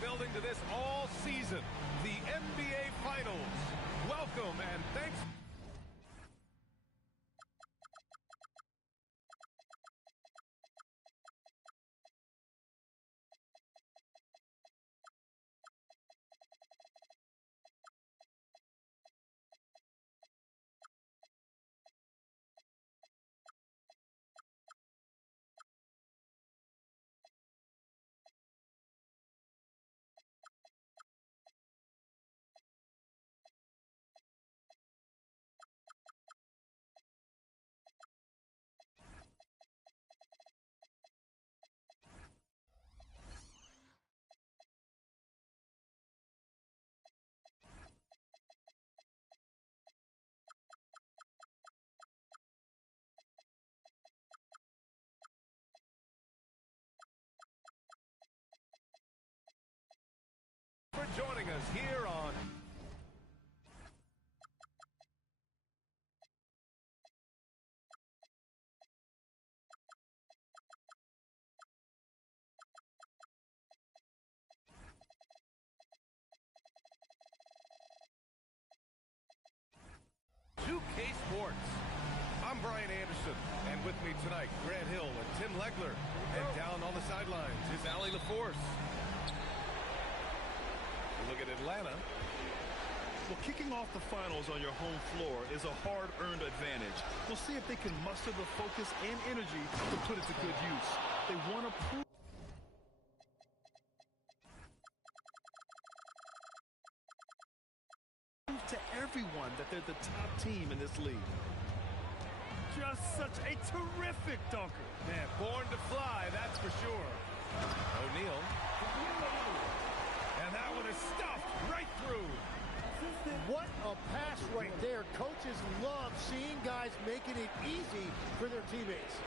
building to this all season, the NBA Finals. Welcome and thanks. For joining us here on UK Sports. I'm Brian Anderson, and with me tonight, Grant Hill and Tim Legler. And down on the sidelines is Allie LaForce. Look at Atlanta. Well, kicking off the finals on your home floor is a hard-earned advantage. We'll see if they can muster the focus and energy to put it to good use. They want to prove to everyone that they're the top team in this league. Just such a terrific dunker. Man, born to fly, that's for sure. O'Neal. And that one is stuffed right through. What a pass right there. Coaches love seeing guys making it easy for their teammates.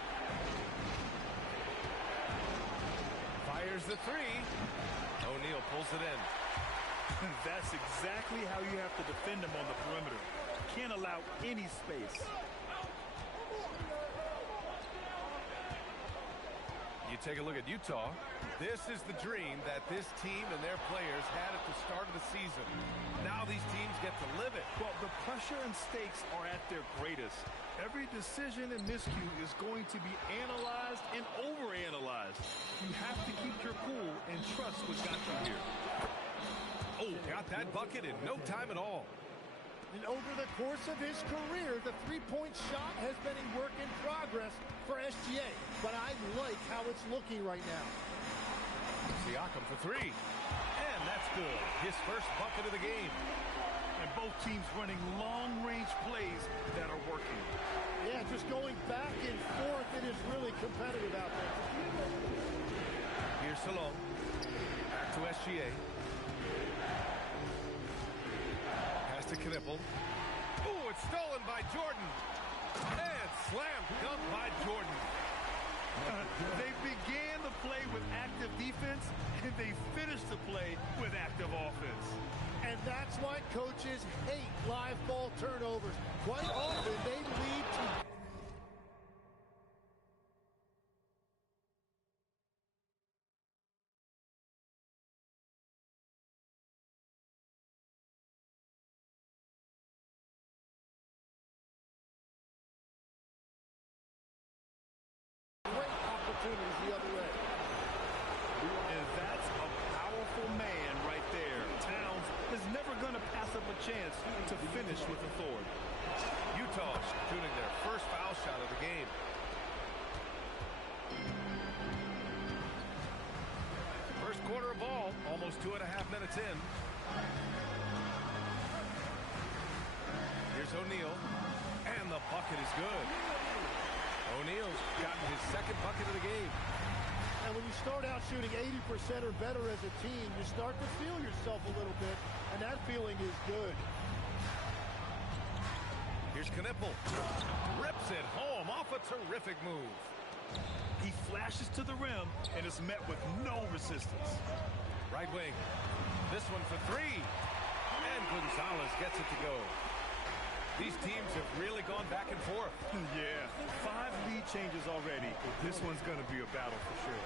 Fires the three. O'Neal pulls it in. That's exactly how you have to defend them on the perimeter. Can't allow any space. You take a look at Utah. This is the dream that this team and their players had at the start of the season. Now these teams get to live it. Well, the pressure and stakes are at their greatest. Every decision and miscue is going to be analyzed and overanalyzed. You have to keep your cool and trust what got you here. Oh, got that bucket in no time at all. And over the course of his career, the three-point shot has been a work in progress for SGA. But I like how it's looking right now. Siakam for three. And that's good. His first bucket of the game. And both teams running long-range plays that are working. Yeah, just going back and forth. It is really competitive out there. Here's Salone. Back to SGA. Pass to Knipple. Ooh, it's stolen by Jordan. And slam dunk by Jordan. They began the play with active defense, and they finished the play with active offense. And that's why coaches hate live ball turnovers. Quite often, they lead to... opportunities the other way. And that's a powerful man right there. Towns is never going to pass up a chance to finish with authority. Utah shooting their first foul shot of the game. First quarter of ball, almost 2.5 minutes in. Here's O'Neal, and the bucket is good. O'Neal's gotten his second bucket of the game. And when you start out shooting 80% or better as a team, you start to feel yourself a little bit, and that feeling is good. Here's Knipple. Rips it home off a terrific move. He flashes to the rim and is met with no resistance. Right wing. This one for three. And Gonzalez gets it to go. These teams have really gone back and forth. Yeah, 5 lead changes already. This one's going to be a battle for sure.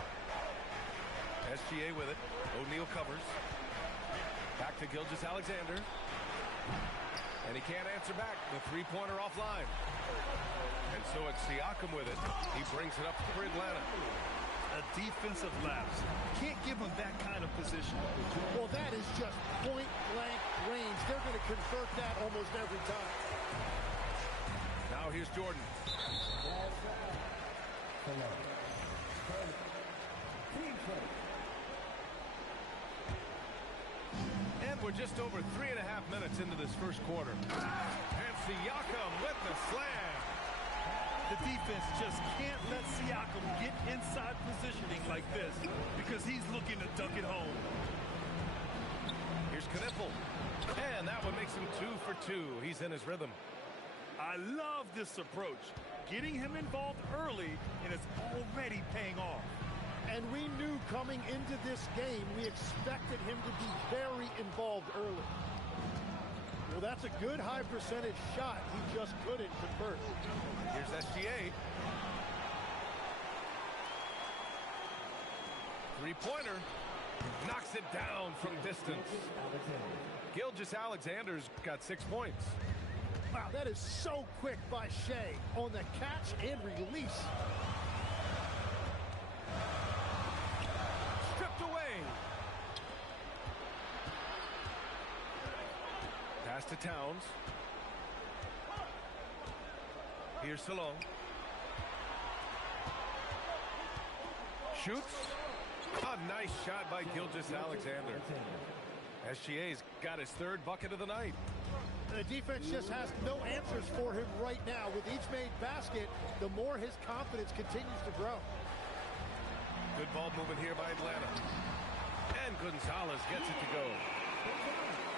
SGA with it. O'Neal covers. Back to Gilgeous-Alexander. And he can't answer back. The three-pointer offline. And so it's Siakam with it. He brings it up for Atlanta. A defensive lapse. Can't give him that kind of position. Well, that is just point-blank range. They're going to convert that almost every time. Now here's Jordan. And we're just over 3.5 minutes into this first quarter. And Siakam with the slam. The defense just can't let Siakam get inside positioning like this because he's looking to dunk it home. Here's Knipple. And that one makes him 2 for 2. He's in his rhythm. I love this approach. Getting him involved early, and it's already paying off. And we knew coming into this game, we expected him to be very involved early. Well, that's a good high percentage shot. He just couldn't convert. Here's SGA. Three-pointer. Knocks it down from distance. Gilgeous-Alexander's got 6 points. Wow, that is so quick by Shea on the catch and release. Stripped away. Pass to Towns. Here's Salon. Shoots. A nice shot by Gilgeous-Alexander. SGA's got his 3rd bucket of the night. The defense just has no answers for him right now. With each made basket, the more his confidence continues to grow. Good ball movement here by Atlanta. And Gonzalez gets it to go.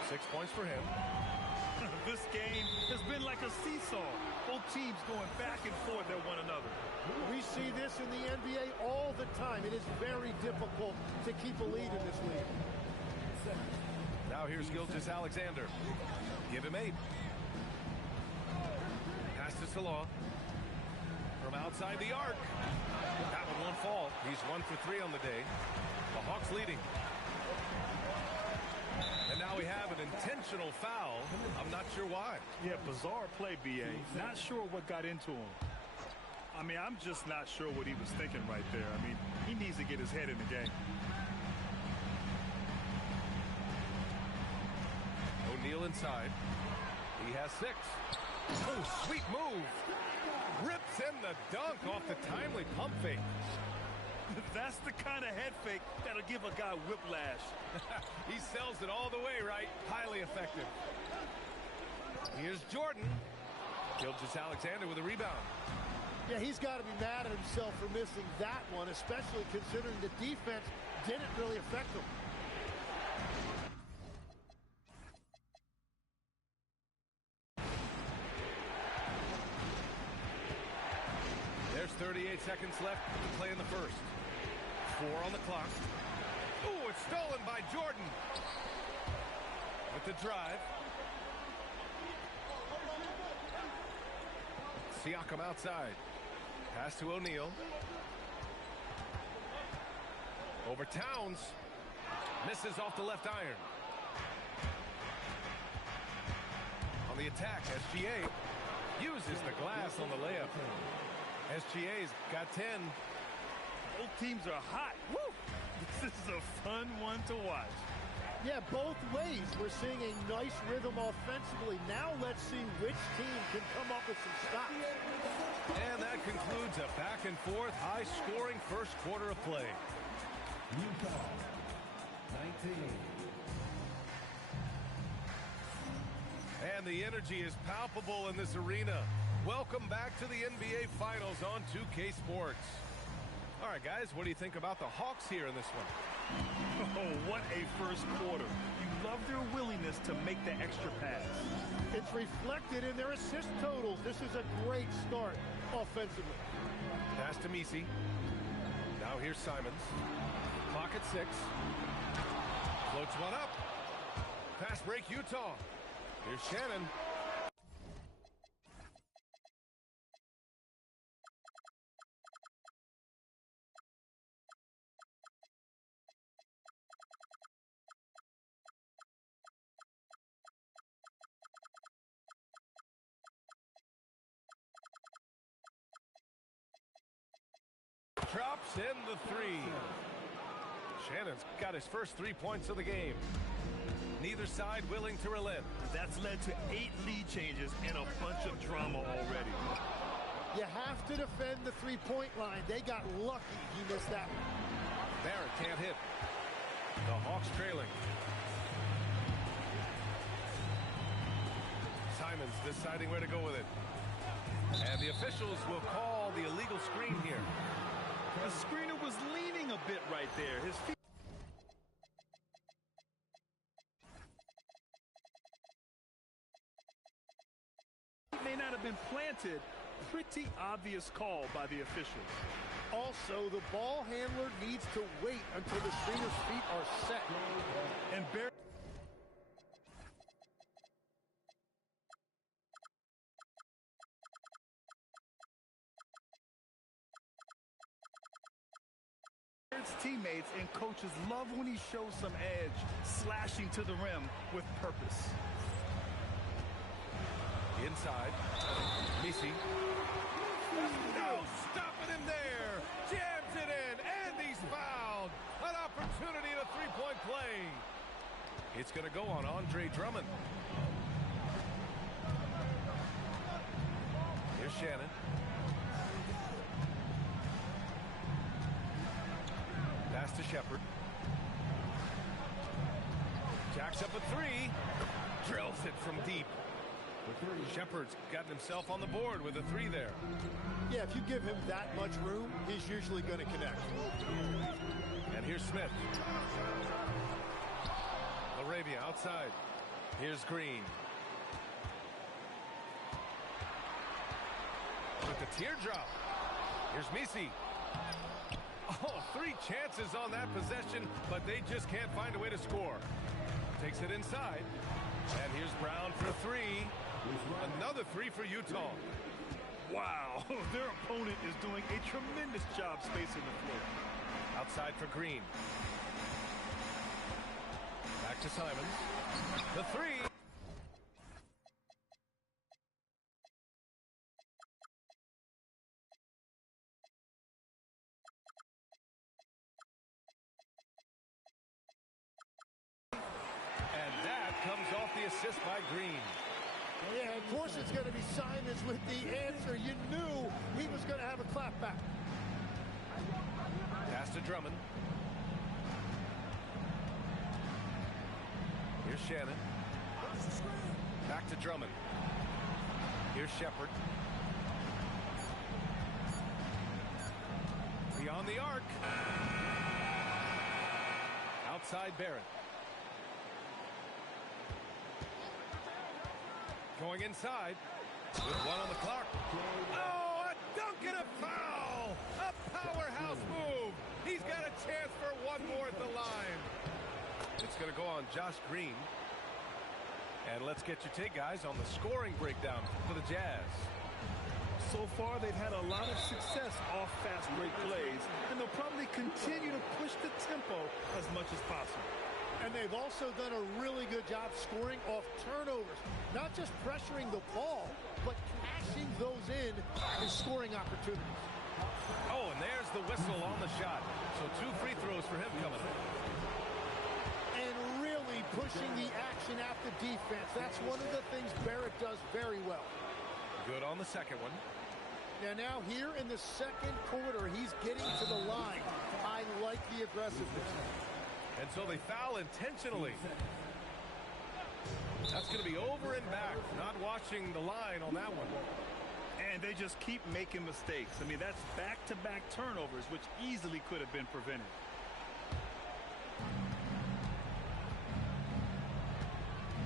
6 points for him. This game has been like a seesaw. Both teams going back and forth at one another. We see this in the NBA all the time. It is very difficult to keep a lead in this league. Now here's Gilgeous-Alexander. Give him 8. Pass to Salah. From outside the arc. That one won't fall. He's 1 for 3 on the day. The Hawks leading. And now we have an intentional foul. I'm not sure why. Yeah, bizarre play, BA. Not sure what got into him. I mean, I'm just not sure what he was thinking right there. I mean, he needs to get his head in the game. O'Neal inside. He has 6. Oh, sweet move. Rips in the dunk off the timely pump fake. That's the kind of head fake that'll give a guy whiplash. He sells it all the way, right? Highly effective. Here's Jordan. Gilgeous-Alexander with a rebound. Yeah, he's got to be mad at himself for missing that one, especially considering the defense didn't really affect him. There's 38 seconds left to play in the first. 4 on the clock. Ooh, it's stolen by Jordan. With the drive. Siakam outside. Pass to O'Neal. Over Towns. Misses off the left iron. On the attack, SGA uses the glass on the layup. SGA's got 10. Both teams are hot. Woo! This is a fun one to watch. Yeah, both ways. We're seeing a nice rhythm offensively. Now let's see which team can come up with some stops. And that concludes a back-and-forth, high-scoring first quarter of play. Utah, 19. And the energy is palpable in this arena. Welcome back to the NBA Finals on 2K Sports. All right, guys, what do you think about the Hawks here in this one? Oh, what a first quarter. You love their willingness to make the extra pass. It's reflected in their assist totals. This is a great start offensively. Pass to Messi. Now here's Simons. Clock at 6. Floats one up. Fast break Utah. Here's Shannon. drops in the three. Shannon's got his first 3 points of the game. Neither side willing to relent. That's led to 8 lead changes and a bunch of drama already. You have to defend the three-point line. They got lucky he missed that one. Barrett can't hit. The Hawks trailing. Simons deciding where to go with it. And the officials will call the illegal screen here. The screener was leaning a bit right there. His feet may not have been planted. Pretty obvious call by the officials. Also, the ball handler needs to wait until the screener's feet are set. And Barrett teammates and coaches love when he shows some edge, slashing to the rim with purpose. Inside. Misi. No stopping him there. Jams it in, and he's fouled. An opportunity at a three-point play. It's going to go on Andre Drummond. Here's Shannon. Pass to Shepard. Jacks up a three. Drills it from deep. Shepard's gotten himself on the board with a three there. Yeah, if you give him that much room, he's usually going to connect. And here's Smith. Laravia outside. Here's Green. With the teardrop. Here's Misi. Oh, 3 chances on that possession, but they just can't find a way to score. Takes it inside. And here's Brown for 3. Another 3 for Utah. Wow, their opponent is doing a tremendous job spacing the floor. Outside for Green. Back to Simons. The 3. And that comes off the assist by Green. Yeah, of course it's going to be Simons with the answer. You knew he was going to have a clap back. Pass to Drummond. Here's Shannon. Back to Drummond. Here's Shepard. Beyond the arc. Outside Barrett. Going inside with 1 on the clock. Oh, a dunk and a foul! A powerhouse move. He's got a chance for 1 more at the line. It's going to go on Josh Green. And let's get your take, guys, on the scoring breakdown for the Jazz. So far, they've had a lot of success off fast break plays, and they'll probably continue to push the tempo as much as possible. And they've also done a really good job scoring off turnovers. Not just pressuring the ball, but cashing those in and scoring opportunities. Oh, and there's the whistle on the shot. So 2 free throws for him coming up. And really pushing the action at the defense. That's one of the things Barrett does very well. Good on the second one. Now here in the second quarter, he's getting to the line. I like the aggressiveness. And so they foul intentionally. That's going to be over and back. Not watching the line on that one. And they just keep making mistakes. I mean, that's back-to-back turnovers, which easily could have been prevented.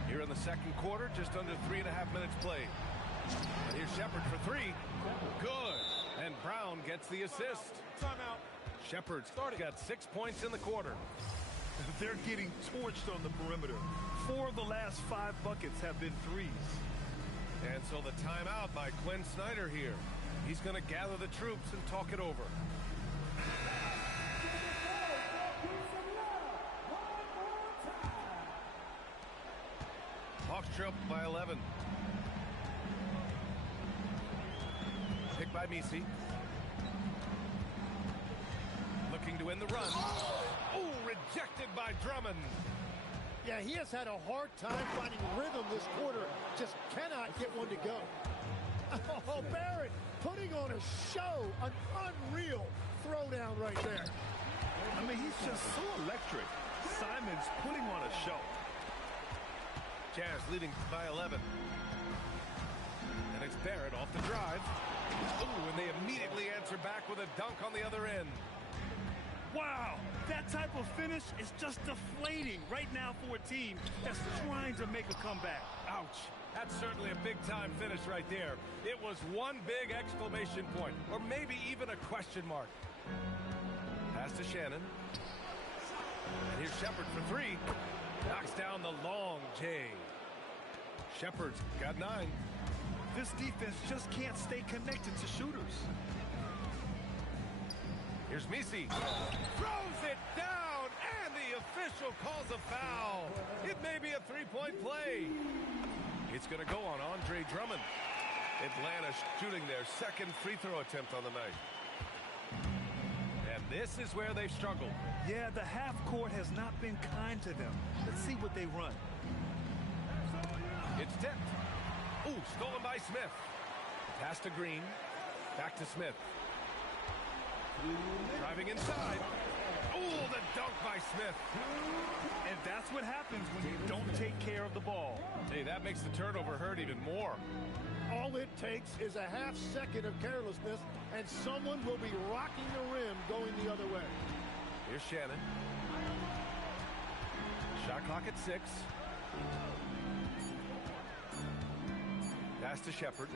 Here in the second quarter, just under 3.5 minutes played. And here's Shepard for 3. Good. And Brown gets the assist. Timeout. Shepard's got 6 points in the quarter. They're getting torched on the perimeter. 4 of the last 5 buckets have been threes. And so the timeout by Quinn Snyder here. He's going to gather the troops and talk it over. Hawks trail by 11. Picked by Misi. the run. Oh, rejected by Drummond. Yeah, he has had a hard time finding rhythm this quarter. Just cannot get one to go. Oh, Barrett putting on a show, an unreal throwdown right there. I mean, he's just so electric. Simon's putting on a show. Jazz leading by 11. And it's Barrett off the drive. Ooh, and they immediately answer back with a dunk on the other end. Wow, that type of finish is just deflating right now for a team that's trying to make a comeback. Ouch. That's certainly a big-time finish right there. It was one big exclamation point, or maybe even a question mark. Pass to Shannon. And here's Shepard for three. Knocks down the long J. Shepard's got 9. This defense just can't stay connected to shooters. Here's Misi. Throws it down, and the official calls a foul. It may be a three-point play. It's going to go on Andre Drummond. Atlanta shooting their second free throw attempt on the night. And this is where they've struggled. Yeah, the half court has not been kind to them. Let's see what they run. It's tipped. Ooh, stolen by Smith. Pass to Green. Back to Smith. Driving inside. Ooh, the dunk by Smith. And that's what happens when you don't take care of the ball. Hey, that makes the turnover hurt even more. All it takes is a half second of carelessness, and someone will be rocking the rim going the other way. Here's Shannon. Shot clock at 6. Pass to Shepard.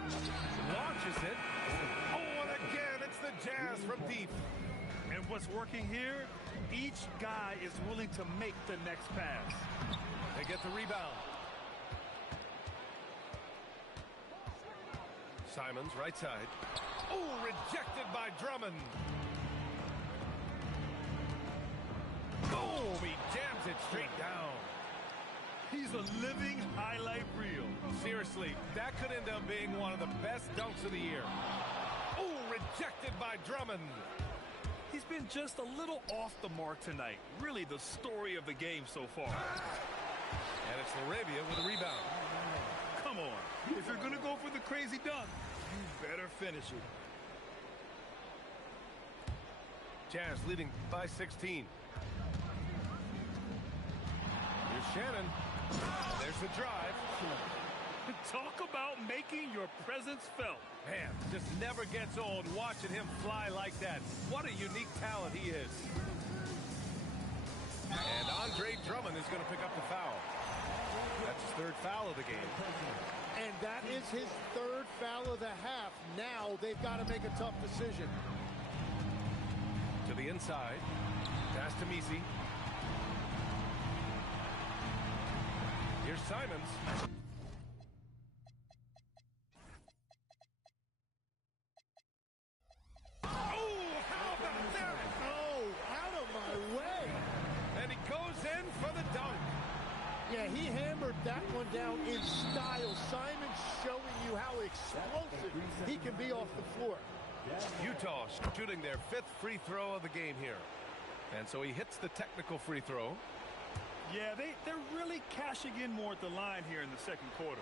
Launches it. Oh, and again, it's the Jazz from deep. And what's working here, each guy is willing to make the next pass. They get the rebound. Simons, right side. Oh, rejected by Drummond. Boom, he jams it straight down. He's a living highlight reel. Seriously, that could end up being one of the best dunks of the year. Oh, rejected by Drummond. He's been just a little off the mark tonight. Really the story of the game so far. And it's Laravia with a rebound. Come on. If you're going to go for the crazy dunk, you better finish it. Jazz leading by 16. Here's Shannon. There's the drive. Talk about making your presence felt. Man, just never gets old watching him fly like that. What a unique talent he is. And Andre Drummond is going to pick up the foul. That's his third foul of the game. And that is his third foul of the half. Now they've got to make a tough decision. To the inside. Pass to Misi. Here's Simons. Oh, how about that? Oh, out of my way. And he goes in for the dunk. Yeah, he hammered that one down in style. Simon showing you how explosive he can be off the floor. Utah shooting their 5th free throw of the game here. And so he hits the technical free throw. Yeah, they're really cashing in more at the line here in the second quarter.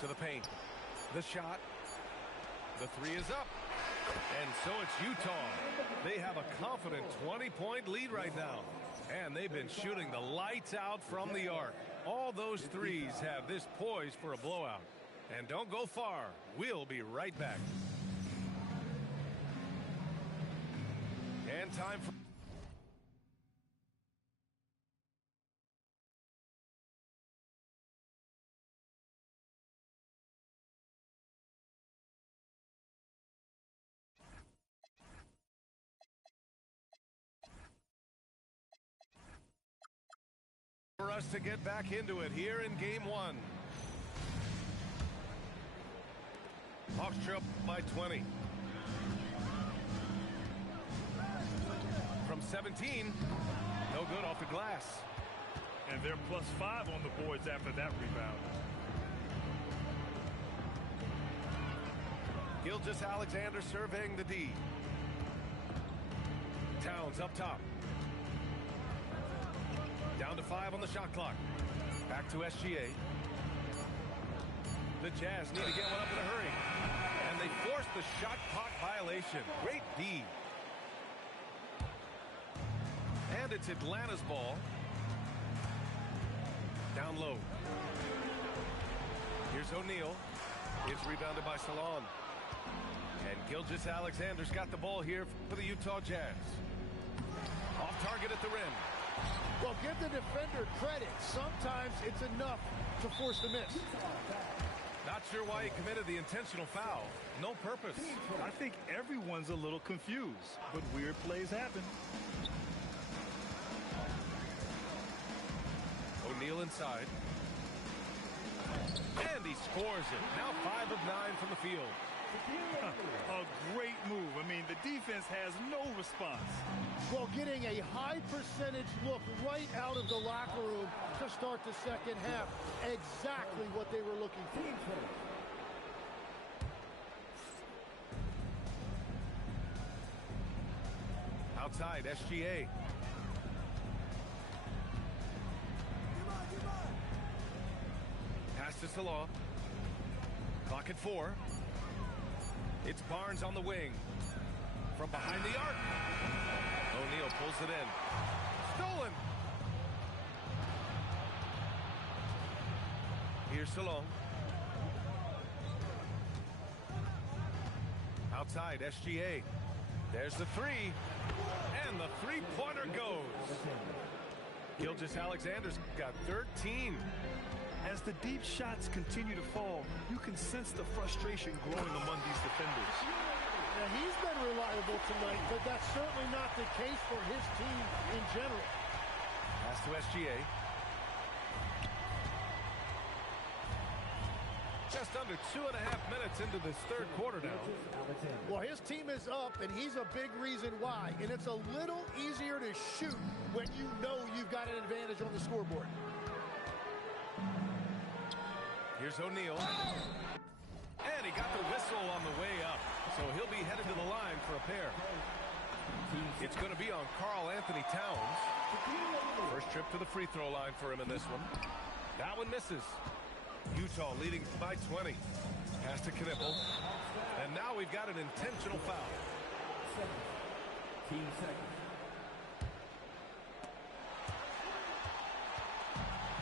To the paint. The shot. The 3 is up. And so it's Utah. They have a confident 20-point lead right now. And they've been shooting the lights out from the arc. All those threes have this poised for a blowout. And don't go far. We'll be right back. And time for... for us to get back into it here in game 1. Hawks trail by 20. From 17, no good off the glass. And they're +5 on the boards after that rebound. Gilgeous-Alexander surveying the D. Towns up top. Down to 5 on the shot clock. Back to SGA. The Jazz need to get one up in a hurry. And they force the shot clock violation. Great D. And it's Atlanta's ball. Down low. Here's O'Neal. It's rebounded by Salon. And Gilgeous-Alexander's got the ball here for the Utah Jazz. Off target at the rim. Well, give the defender credit. Sometimes it's enough to force the miss. Not sure why he committed the intentional foul. No purpose. I think everyone's a little confused, but weird plays happen. O'Neal inside. And he scores it. Now 5 of 9 from the field. A great move. I mean, the defense has no response. Well, getting a high percentage look right out of the locker room to start the second half. Exactly what they were looking for. Outside, SGA. Pass to Salah. Clock at 4. It's Barnes on the wing. From behind the arc. O'Neal pulls it in. Stolen. Here's Salon. Outside, SGA. There's the 3. And the three-pointer goes. Gilgeous-Alexander's got 13. As the deep shots continue to fall, you can sense the frustration growing among these defenders. Now, he's been reliable tonight, but that's certainly not the case for his team in general. Pass to SGA. Just under 2.5 minutes into this third quarter now. Well, his team is up, and he's a big reason why. And it's a little easier to shoot when you know you've got an advantage on the scoreboard. Here's O'Neal. And he got the whistle on the way up. So he'll be headed to the line for a pair. It's going to be on Karl Anthony Towns. First trip to the free throw line for him in this one. That one misses. Utah leading by 20. Pass to Knipple. And now we've got an intentional foul.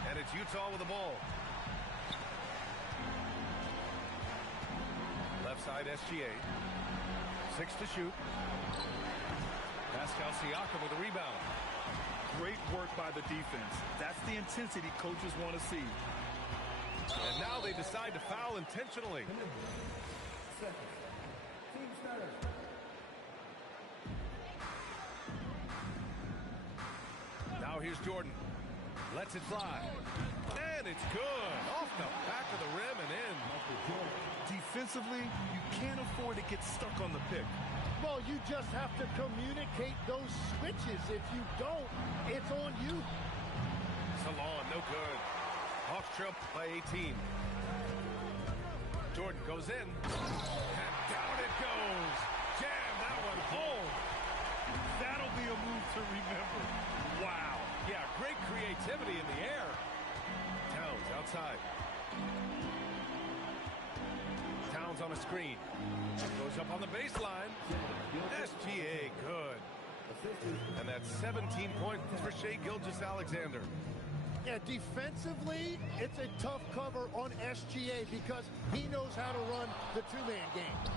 And it's Utah with the ball. Left side SGA. 6 to shoot. Pascal Siakam with a rebound. Great work by the defense. That's the intensity coaches want to see. And now they decide to foul intentionally. Now here's Jordan. Lets it fly. And it's good. Off the back of the rim and in. Defensively, you can't afford to get stuck on the pick. Well, you just have to communicate those switches. If you don't, it's on you. Salon, no good. Hawks trail by 18. Jordan goes in. And down it goes. Jam that one home. That'll be a move to remember. Wow. Yeah, great creativity in the air. Towns outside. Towns on a screen. Goes up on the baseline. SGA, good. And that's 17 points for Shai Gilgeous-Alexander. Yeah, defensively, it's a tough cover on SGA because he knows how to run the two-man game.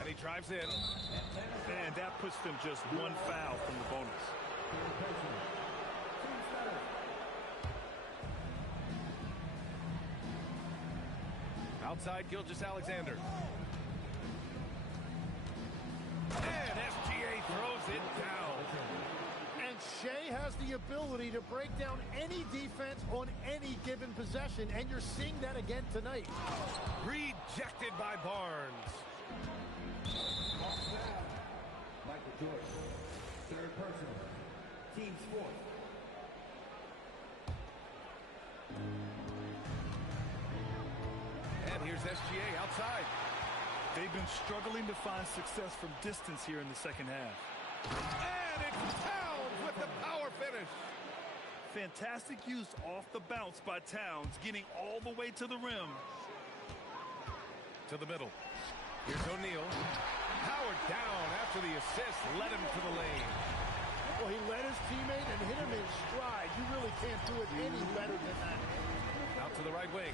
And he drives in. And that puts them just one foul from the bonus. Outside, Gilgeous-Alexander. And SGA throws it down. And Shai has the ability to break down any defense on any given possession, and you're seeing that again tonight. Rejected by Barnes. Michael Jordan, third personal, team's fourth. And And here's SGA outside. They've been struggling to find success from distance here in the second half. And it's Towns with the power finish. Fantastic use off the bounce by Towns, getting all the way to the rim. To the middle. Here's O'Neal. Howard down after the assist. Led him to the lane. Well, he led his teammate and hit him in stride. You really can't do it any better than that. Out to the right wing.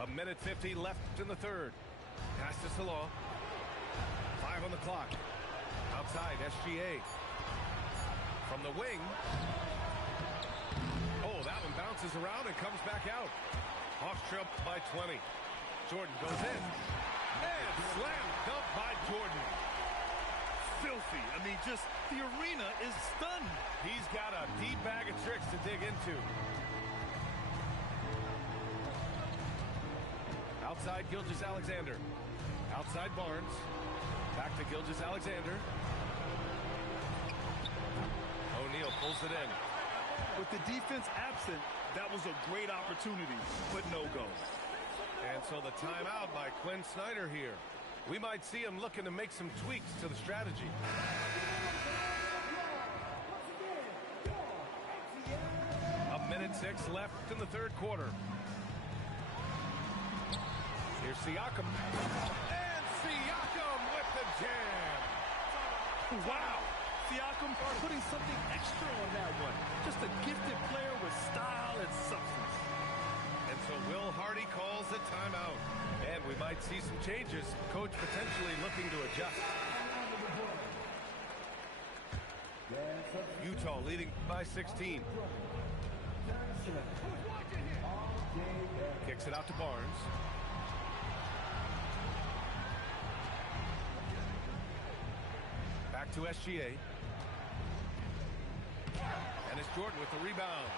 A minute 50 left in the third. Pass to Salah. 5 on the clock. Outside, SGA. From the wing. Oh, that one bounces around and comes back out. Hawks trail by 20. Jordan goes in. And slam dunk by Jordan. Filthy. I mean, just the arena is stunned. He's got a deep bag of tricks to dig into. Outside Gilgeous-Alexander. Outside Barnes. Back to Gilgeous-Alexander. O'Neal pulls it in. With the defense absent, that was a great opportunity, but no go. And so the timeout by Quinn Snyder here. We might see him looking to make some tweaks to the strategy. A minute 6 left in the third quarter. Here's Siakam. And Siakam with the jam. Wow. Siakam putting something extra on that one. Just a gifted player with style and substance. And so Will Hardy calls a timeout. And we might see some changes. Coach potentially looking to adjust. Utah leading by 16. Kicks it out to Barnes. Back to SGA. And it's Jordan with the rebound.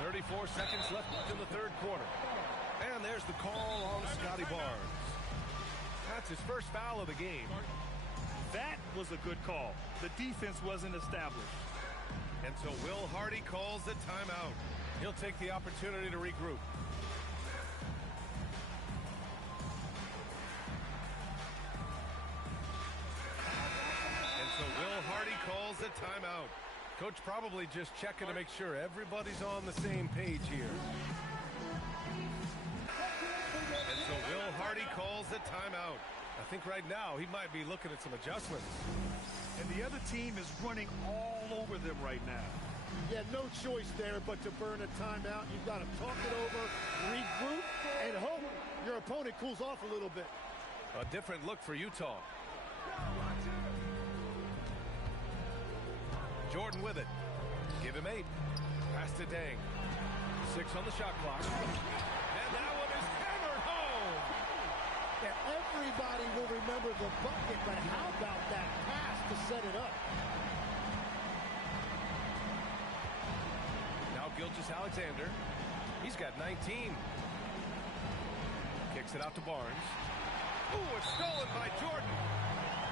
.34 seconds left in the third quarter. And there's the call on Scotty Barnes. That's his first foul of the game. That was a good call. The defense wasn't established. And so Will Hardy calls the timeout. He'll take the opportunity to regroup. And so Will Hardy calls the timeout. Coach probably just checking to make sure everybody's on the same page here. And so Will Hardy calls the timeout. I think right now he might be looking at some adjustments. And the other team is running all over them right now. Yeah, no choice there but to burn a timeout. You've got to talk it over, regroup, and hope your opponent cools off a little bit. A different look for Utah. Jordan with it. Give him 8. Pass to Dang. 6 on the shot clock. And that one is hammered home. Yeah, everybody will remember the bucket, but how about that pass to set it up? Now Gilgeous-Alexander. He's got 19. Kicks it out to Barnes. Ooh, it's stolen by Jordan.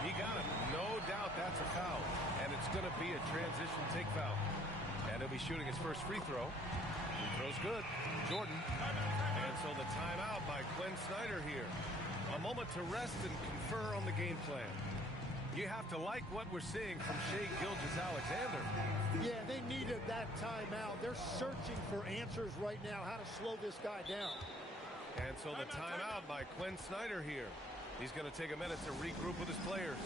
He got him. No doubt that's a foul. And it's going to be a transition take foul. And he'll be shooting his first free throw. Free throw's good. Jordan. And so the timeout by Quinn Snyder here. A moment to rest and confer on the game plan. You have to like what we're seeing from Shai Gilgeous-Alexander. Yeah, they needed that timeout. They're searching for answers right now, how to slow this guy down. And so the timeout by Quinn Snyder here. He's going to take a minute to regroup with his players.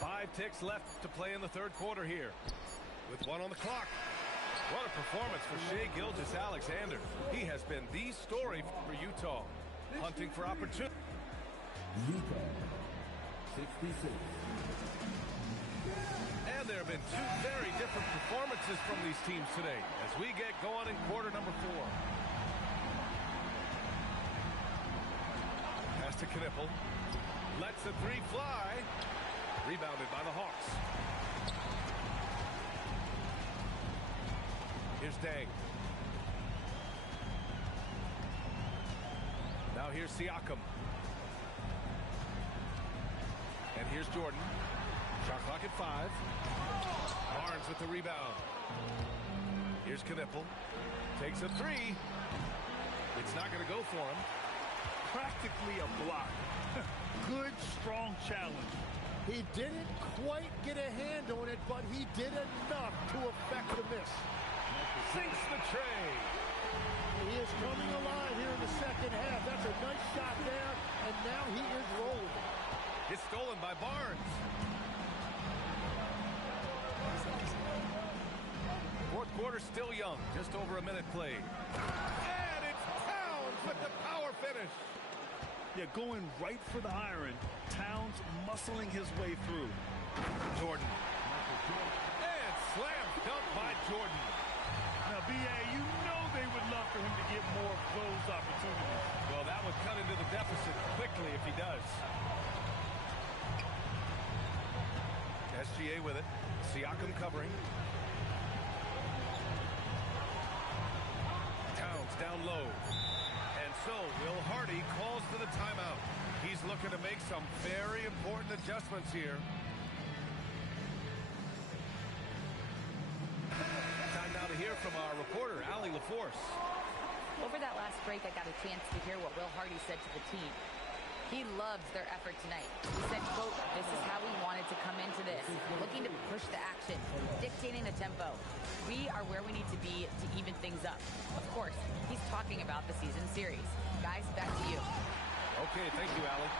Five ticks left to play in the third quarter here. With 1 on the clock. What a performance for Shai Gilgeous-Alexander. He has been the story for Utah. Hunting for opportunity. Utah, 66. And there have been 2 very different performances from these teams today as we get going in quarter number 4. Pass to Knipple. Lets the 3 fly. Rebounded by the Hawks. Here's Dang. Now here's Siakam. And here's Jordan. Shot clock at 5. Barnes with the rebound. Here's Knipple. Takes a 3. It's not going to go for him. Practically a block. Good, strong challenge. He didn't quite get a hand on it, but he did enough to affect the miss. Sinks the tray. He is coming alive here in the second half. That's a nice shot there, and now he is rolling. It's stolen by Barnes. Fourth quarter still young. Just over a minute played. And it's Towns with the power finish. Yeah, going right for the iron. Towns muscling his way through. Jordan. And slam dunk by Jordan. Now, B.A., you know they would love for him to get more of those opportunities. Well, that would cut into the deficit quickly if he does. SGA with it. Siakam covering. Towns down low. And so Will Hardy calls for the timeout. He's looking to make some very important adjustments here. Time now to hear from our reporter, Allie LaForce. Over that last break, I got a chance to hear what Will Hardy said to the team. He loved their effort tonight. He said, quote, "This is how we wanted to come into this, looking to push the action, dictating the tempo. We are where we need to be to even things up." Of course, he's talking about the season series. Guys, back to you. Okay, thank you, Allie.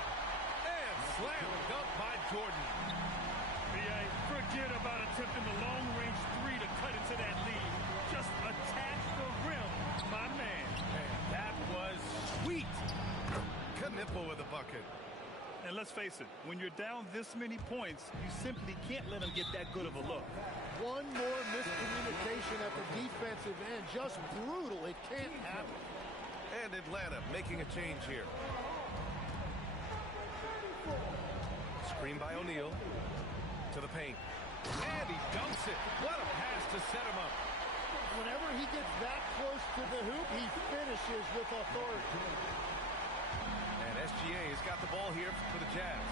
And slam dunk by Jordan. B.A., forget about attempting the long-range 3 to cut into that lead. Just attack the rim, my man. And that was sweet. Knipple with a bucket. And let's face it, when you're down this many points, you simply can't let them get that good of a look. One more miscommunication at the defensive end. Just brutal. It can't happen. And Atlanta making a change here. Screen by O'Neal. To the paint. And he dunks it. What a pass to set him up. Whenever he gets that close to the hoop, he finishes with authority. And SGA has got the ball here for the Jazz.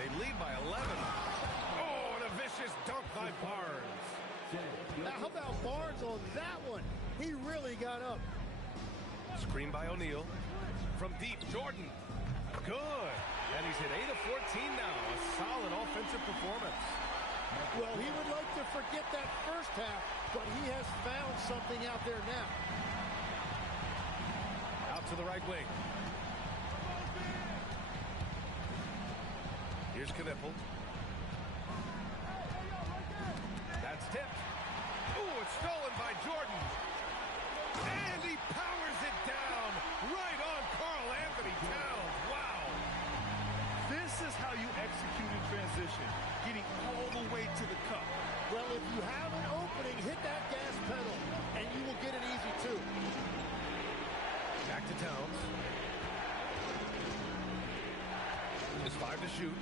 They lead by 11. Oh, and a vicious dunk by Barnes. Now, how about Barnes on that one? He really got up. Screen by O'Neal. From deep, Jordan. Good. And he's hit 8 of 14 now. A solid offensive performance. Well, he would like to forget that first half, but he has found something out there now. Out to the right wing. Here's Knipple. That's tipped. Ooh, it's stolen by Jordan. And he powers it down right on Karl Anthony Towns. Wow. This is how you execute in transition, getting all the way to the cup. Well, if you have an opening, hit that gas pedal, and you will get it easy, too. Back to Towns. Just 5 to shoot.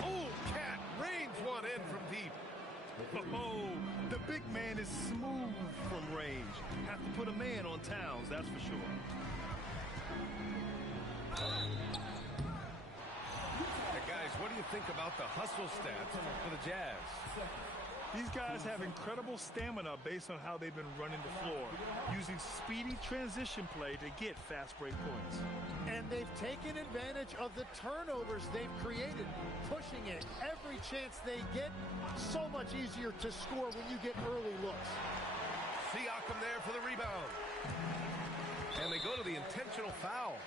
Oh, Cat rains one in from deep. Oh, the big man is smooth from range. Have to put a man on Towns, that's for sure. Hey guys, what do you think about the hustle stats for the Jazz? These guys have incredible stamina based on how they've been running the floor, using speedy transition play to get fast break points. And they've taken advantage of the turnovers they've created, pushing it every chance they get. So much easier to score when you get early looks. Siakam there for the rebound. And they go to the intentional foul.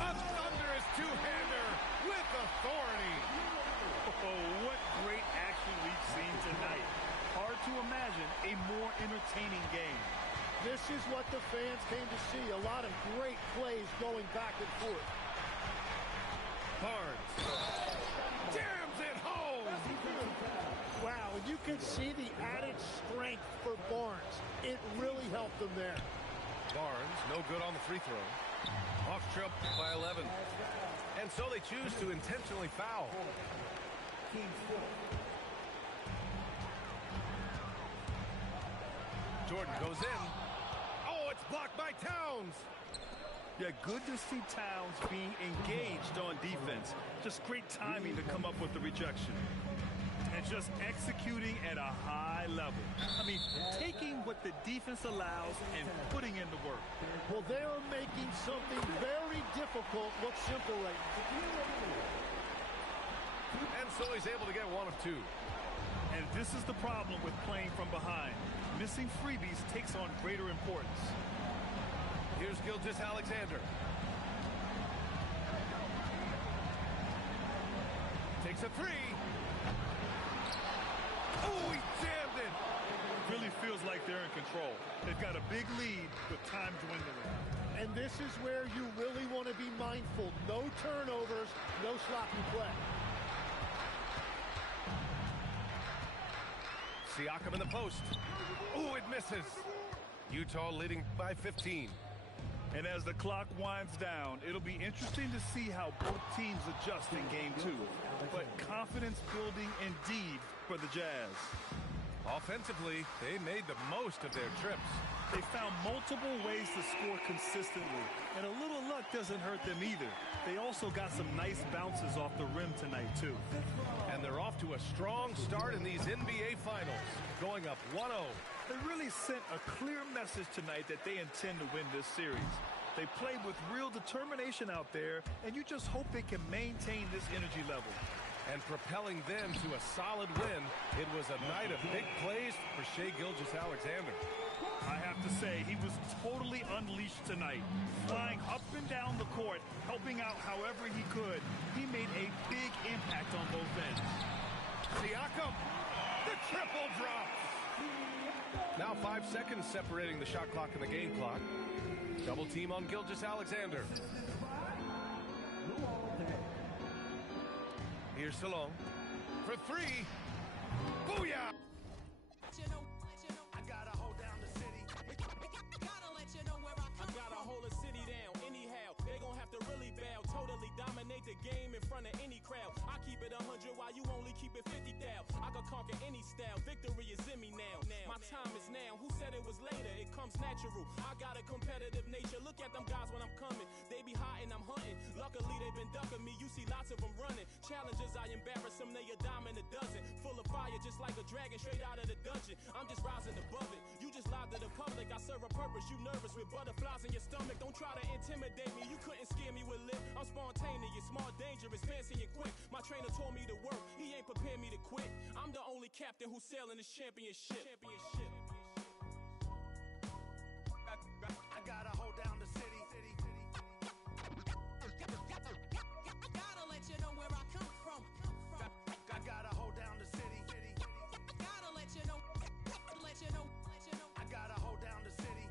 A thunderous two-hander with authority. Oh, what great action we've seen tonight. Hard to imagine a more entertaining game. This is what the fans came to see. A lot of great plays going back and forth. Barnes jams it home. Wow, and you can see the added strength for Barnes. It really helped them there. Barnes, no good on the free throw. Off trip by 11. And so they choose to intentionally foul. Jordan goes in. Oh, it's blocked by Towns. Yeah, good to see Towns being engaged on defense. Just great timing to come up with the rejection. And just executing at a high level. I mean, taking what the defense allows and putting in the work. Well, they are making something very difficult look simple right now. And so he's able to get one of two. And this is the problem with playing from behind. Missing freebies takes on greater importance. Here's Gilgeous-Alexander. Takes a three. Oh, he jammed it. Really feels like they're in control. They've got a big lead with time dwindling. And this is where you really want to be mindful. No turnovers, no sloppy play. Siakam in the post. Oh, it misses. Utah leading by 15. And as the clock winds down, it'll be interesting to see how both teams adjust in game two. But confidence building indeed for the Jazz. Offensively, they made the most of their trips. They found multiple ways to score consistently, and a little luck doesn't hurt them either. They also got some nice bounces off the rim tonight, too. And they're off to a strong start in these NBA Finals, going up 1-0. They really sent a clear message tonight that they intend to win this series. They played with real determination out there, and you just hope they can maintain this energy level. And propelling them to a solid win, it was a night of big plays for Shai Gilgeous-Alexander. I have to say, he was totally unleashed tonight. Flying up and down the court, helping out however he could. He made a big impact on both ends. Siakam, the triple drop. Now 5 seconds separating the shot clock and the game clock. Double team on Gilgeous-Alexander. Here's Salon for three. Booyah! I gotta hold down the city. Gotta let you know where I come from. I gotta hold a city down. Anyhow, they gon' have to really bow. Totally dominate the game in front of any crowd. I keep it 100 while you only keep it 50 down. I could conquer any style. Victory is in me now. My time is now. Who said it was later? It comes natural. I got a competitive nature. Look at them guys when I'm coming. They be hot and I'm hunting. Luckily they've been ducking me. You see lots of them running. Challenges I embarrass them. They a dime in a dozen. Full of fire just like a dragon straight out of the dungeon. I'm just rising above it. You just lied to the public. I serve a purpose. You nervous with butterflies in your stomach. Don't try to intimidate me. You couldn't scare me with lip. I'm spontaneous, smart, dangerous, fancy and quick. My trainer told me to work. He ain't prepared me to quit. I'm the only captain who's sailing this championship. I gotta hold down the city. Gotta let you know where I come from. I gotta hold down the city. Gotta let you know. I gotta hold down the city.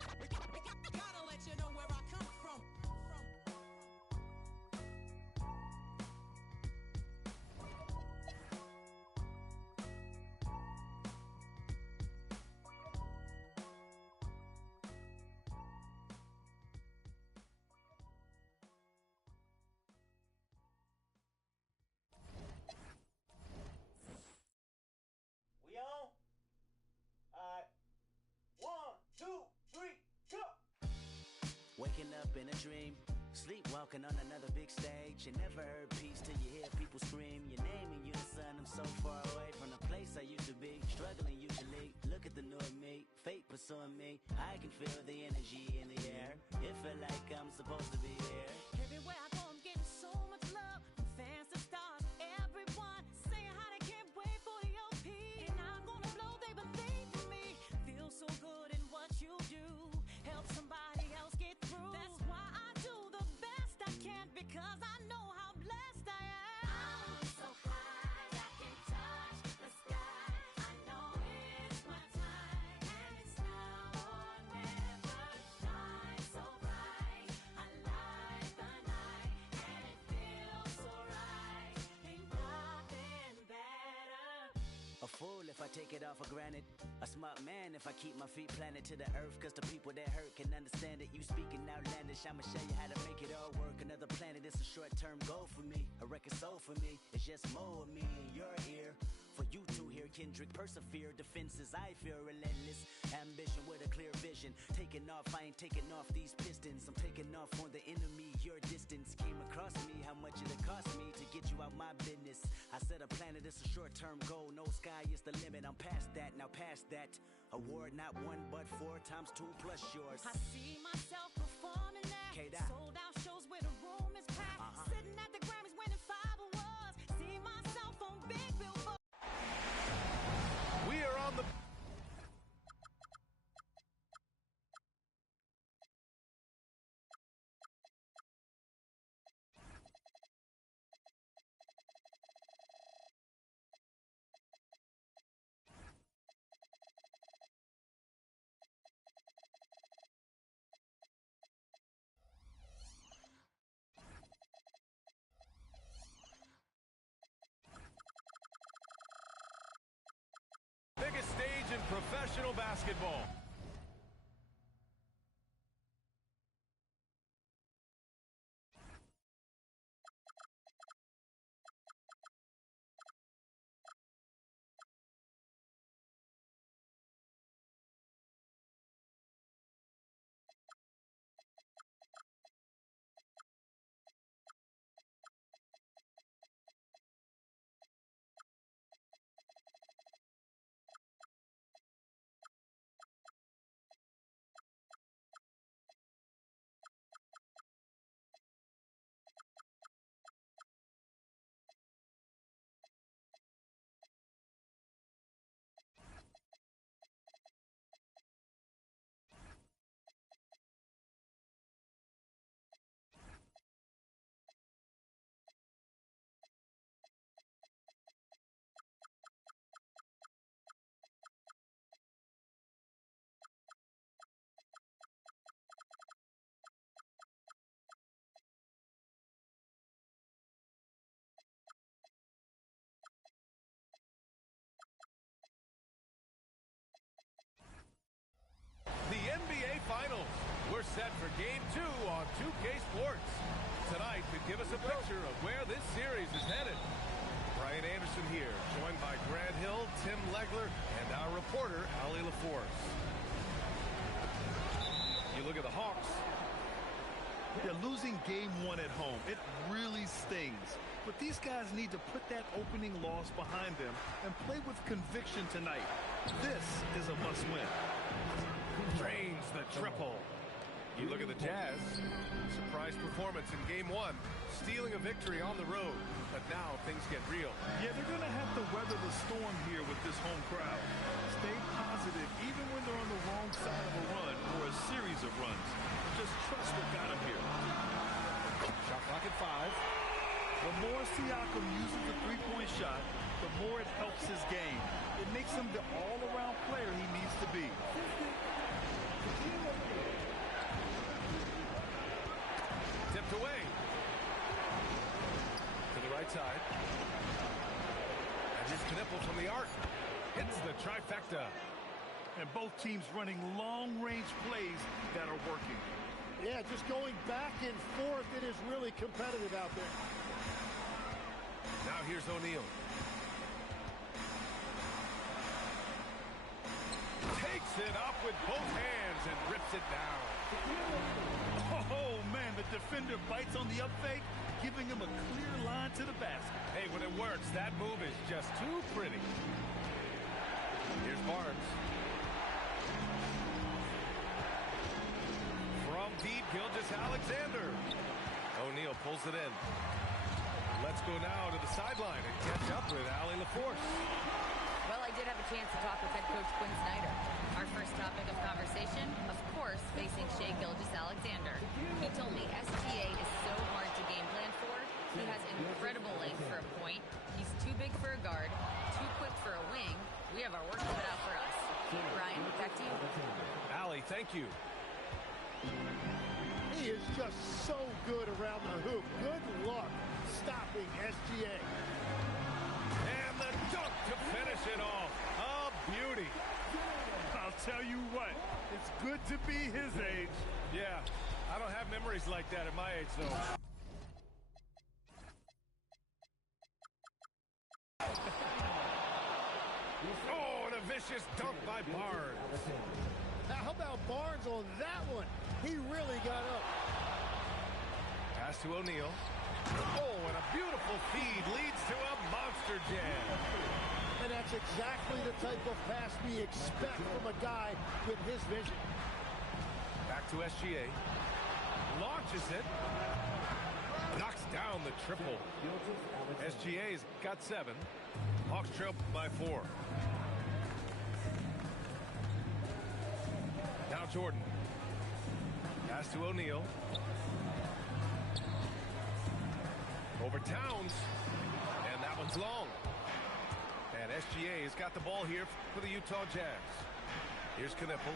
Gotta let you know where I come from. We on? Alright. 1, 2, 3, go! Waking up in a dream, sleepwalking on another big stage. You never heard peace till you hear people scream your name in unison. I'm so far away from the place I used to be, struggling usually. Look at the new me, fate pursuing me. I can feel the energy in the air. It feel like I'm supposed to be here. Everywhere I go, I'm getting so much love from fans to stars. Everyone saying how they can't wait for the OP. And I'm gonna blow, they believe in me. Feel so good in what you do. Help somebody else get through. That's why I do the best I can, because I know how blessed I am. I'm so high, I can touch the sky. I know it's my time, and it's now or never. Shine so bright, I light the night, and it feels so right. Ain't nothing better. A fool if I take it all for granted. A smart man if I keep my feet planted to the earth. Cause the people that hurt can understand it. You speaking outlandish, I'ma show you how to make it all work. Another planet, it's a short-term goal for me. A record soul for me, it's just more of me and you're here. for you to hear. Kendrick, persevere, defenses, I fear relentless. Ambition with a clear vision. Taking off, I ain't taking off these pistons. I'm taking off on the enemy, your distance. Came across me, how much it cost me to get you out my business. I set a planet, it's a short-term goal. No sky is the limit, I'm past that, now past that. Award not 1 but 4 times 2 plus yours. I see myself performing that. Sold out shows where the room is packed. Sitting at the Grammys winning 5 awards. See myself on big billboards. We are on the... biggest stage in professional basketball. The NBA Finals. We're set for Game 2 on 2K Sports. Tonight could give us a picture of where this series is headed. Brian Anderson here, joined by Grant Hill, Tim Legler, and our reporter, Ali LaForce. You look at the Hawks. They're losing Game 1 at home. It really stings. But these guys need to put that opening loss behind them and play with conviction tonight. This is a must-win. Drains the triple. You look at the Jazz. Surprise performance in Game 1. Stealing a victory on the road. But now things get real. Yeah, they're going to have to weather the storm here with this home crowd. Stay positive even when they're on the wrong side of a run or a series of runs. Just trust what got them here. Shot clock at 5. The more Siakam uses the three-point shot, the more it helps his game. It makes him the all-around player he needs to be. Tipped away. To the right side. And his Knippel from the arc. Hits the trifecta. And both teams running long-range plays that are working. Yeah, just going back and forth. It is really competitive out there. Now here's O'Neal. Takes it up with both hands and rips it down. Oh, man, the defender bites on the up fake, giving him a clear line to the basket. Hey, when it works, that move is just too pretty. Here's Barnes. From deep, Gilgeous-Alexander. O'Neal pulls it in. Let's go now to the sideline and catch up with Ali LaForce. Well, I did have a chance to talk with head coach Quinn Snyder. Our first topic of conversation, of course, facing Shai Gilgeous-Alexander. He told me SGA is so hard to game plan for. He has incredible length for a point. He's too big for a guard, too quick for a wing. We have our work cut out for us. Brian, back to you. Ali, thank you. He is just so good around the hoop. Good luck stopping SGA. And the dunk to finish it off. A beauty. I'll tell you what, it's good to be his age. Yeah, I don't have memories like that at my age, though. vicious dunk by Barnes. How about Barnes on that one? He really got up. Pass to O'Neal. Oh, and a beautiful feed leads to a monster jam. And that's exactly the type of pass we expect from a guy with his vision. Back to SGA. Launches it. Knocks down the triple. SGA's got 7. Hawks trail by 4. Now Jordan. Pass to O'Neal. Over Towns. And that one's long. And SGA has got the ball here for the Utah Jazz. Here's Knipple.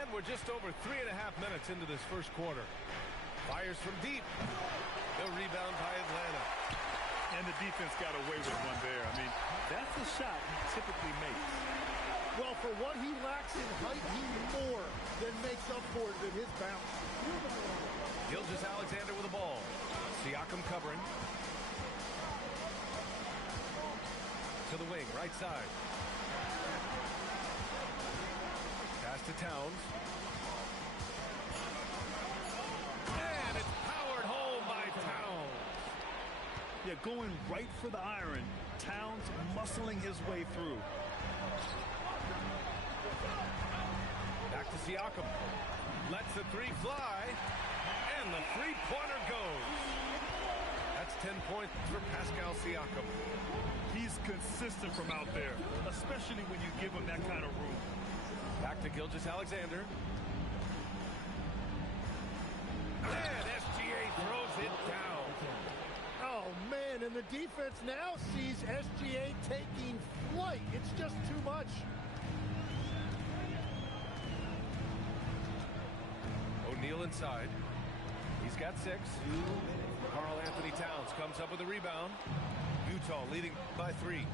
And we're just over 3.5 minutes into this first quarter. Fires from deep. The rebound by Atlanta. And the defense got away with one there. I mean, that's a shot he typically makes. Well, for what he lacks in height, he more than makes up for it with his bounce. Gilgeous-Alexander with the ball. Siakam covering. To the wing, right side. Pass to Towns. And it's powered home by Towns. Yeah, going right for the iron. Towns muscling his way through. Back to Siakam. Lets the 3 fly. And the 3-pointer goes. That's 10 points for Pascal Siakam. He's consistent from out there, especially when you give him that kind of room. Back to Gilgeous-Alexander. And SGA throws it down. Oh, man, and the defense now sees SGA taking flight. It's just too much. O'Neal inside. He's got 6. Karl Anthony Towns comes up with a rebound. Utah leading by 3.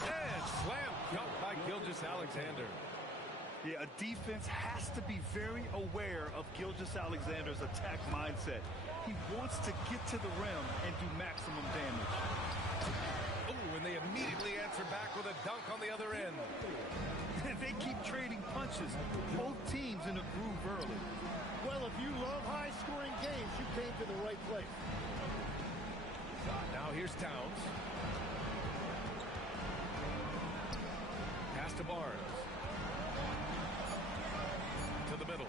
And slam dunk by Gilgeous-Alexander. Yeah, a defense has to be very aware of Gilgeous-Alexander's attack mindset. He wants to get to the rim and do maximum damage. Oh, and they immediately answer back with a dunk on the other end. They keep trading punches. Both teams in a groove early. Well, if you love high-scoring games, you came to the right place. Now here's Towns. Pass to Barnes. To the middle.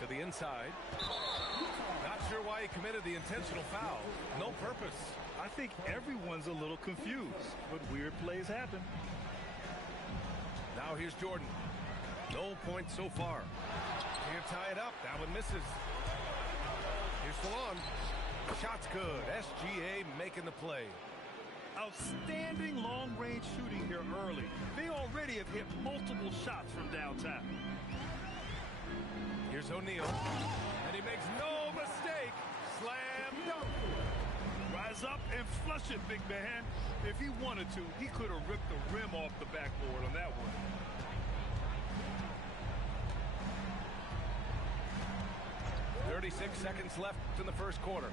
To the inside. Not sure why he committed the intentional foul. No purpose. I think everyone's a little confused, but weird plays happen. Now here's Jordan. No points so far. Can't tie it up. That one misses. Here's Salon. Shot's good. SGA making the play. Outstanding long-range shooting here early. They already have hit multiple shots from downtown. Here's O'Neal. And he makes no mistake. Slam dunk. Rise up and flush it, big man. If he wanted to, he could have ripped the rim off the backboard on that one. .36 seconds left in the first quarter.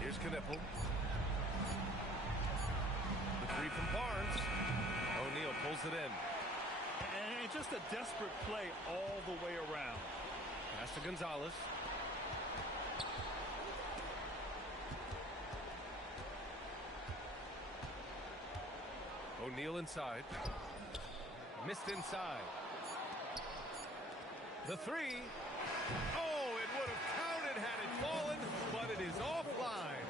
Here's Knipple. The 3 from Barnes. O'Neal pulls it in. And just a desperate play all the way around. Pass to Gonzalez. O'Neal inside. Missed inside. The 3. Oh, it would have counted had it fallen, but it is offline.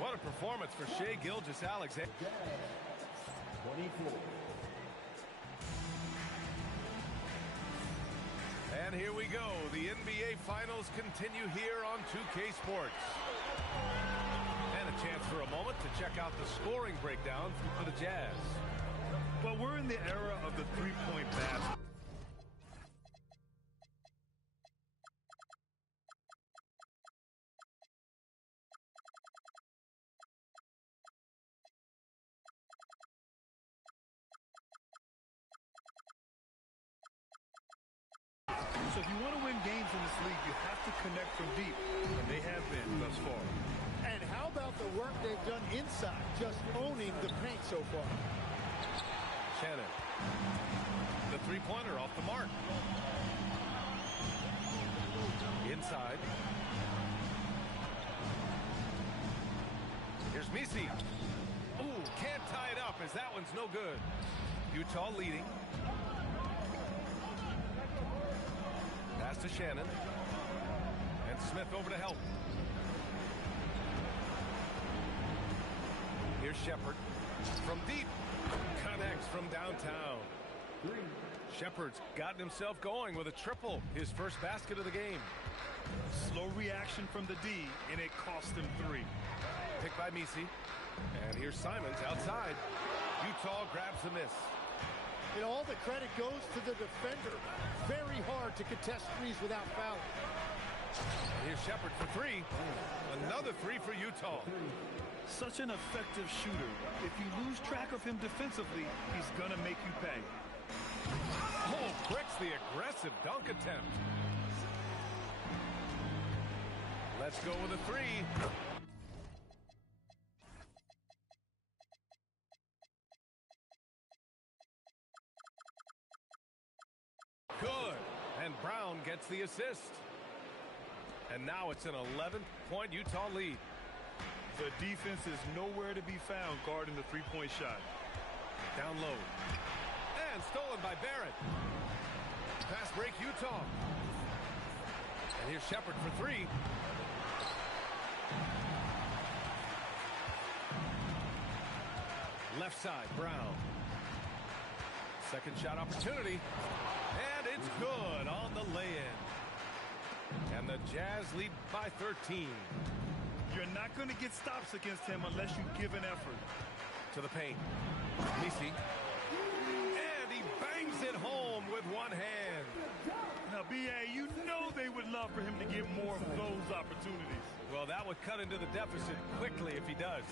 What a performance for Shai Gilgeous-Alexander. 24. And here we go. The NBA Finals continue here on 2K Sports. And a chance for a moment to check out the scoring breakdown for the Jazz. Well, we're in the era of the three-point basket. So if you want to win games in this league, you have to connect from deep, and they have been thus far. And how about the work they've done inside, just owning the paint so far? Shannon. The three-pointer off the mark. Inside. Here's Misi. Ooh, can't tie it up as that one's no good. Utah leading. Pass to Shannon. And Smith over to help. Here's Shepard. From deep. Connects from downtown. Shepard's gotten himself going with a triple. His first basket of the game. Slow reaction from the D, and it cost him 3. Picked by Misi. And here's Simons outside. Utah grabs the miss. And all the credit goes to the defender. Very hard to contest threes without fouling. Here's Shepard for 3. Another 3 for Utah. Such an effective shooter. If you lose track of him defensively, he's gonna make you pay. Oh, breaks the aggressive dunk attempt. Let's go with a 3. Good. And Brown gets the assist. And now it's an 11-point Utah lead. The defense is nowhere to be found guarding the three-point shot. Down low. And stolen by Barrett. Pass break Utah. And here's Shepard for 3. Left side, Brown. Second shot opportunity. And it's good on the lay-in. And the Jazz lead by 13. You're not going to get stops against him unless you give an effort. To the paint. Misi. And he bangs it home with one hand. Now, B.A., you know they would love for him to get more of those opportunities. Well, that would cut into the deficit quickly if he does.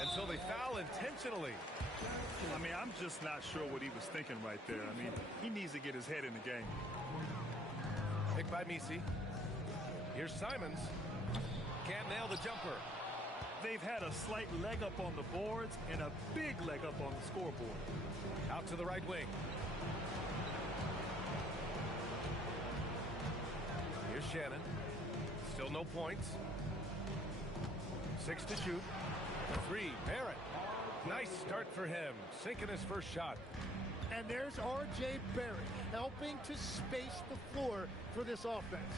And so they foul intentionally. I mean, I'm just not sure what he was thinking right there. I mean, he needs to get his head in the game. Picked by Misi. Here's Simons. Can't nail the jumper. They've had a slight leg up on the boards and a big leg up on the scoreboard. Out to the right wing. Here's Shannon. Still no points. 6 to shoot. 3, Barrett. Nice start for him. Sinking his first shot. And there's R.J. Barrett helping to space the floor for this offense.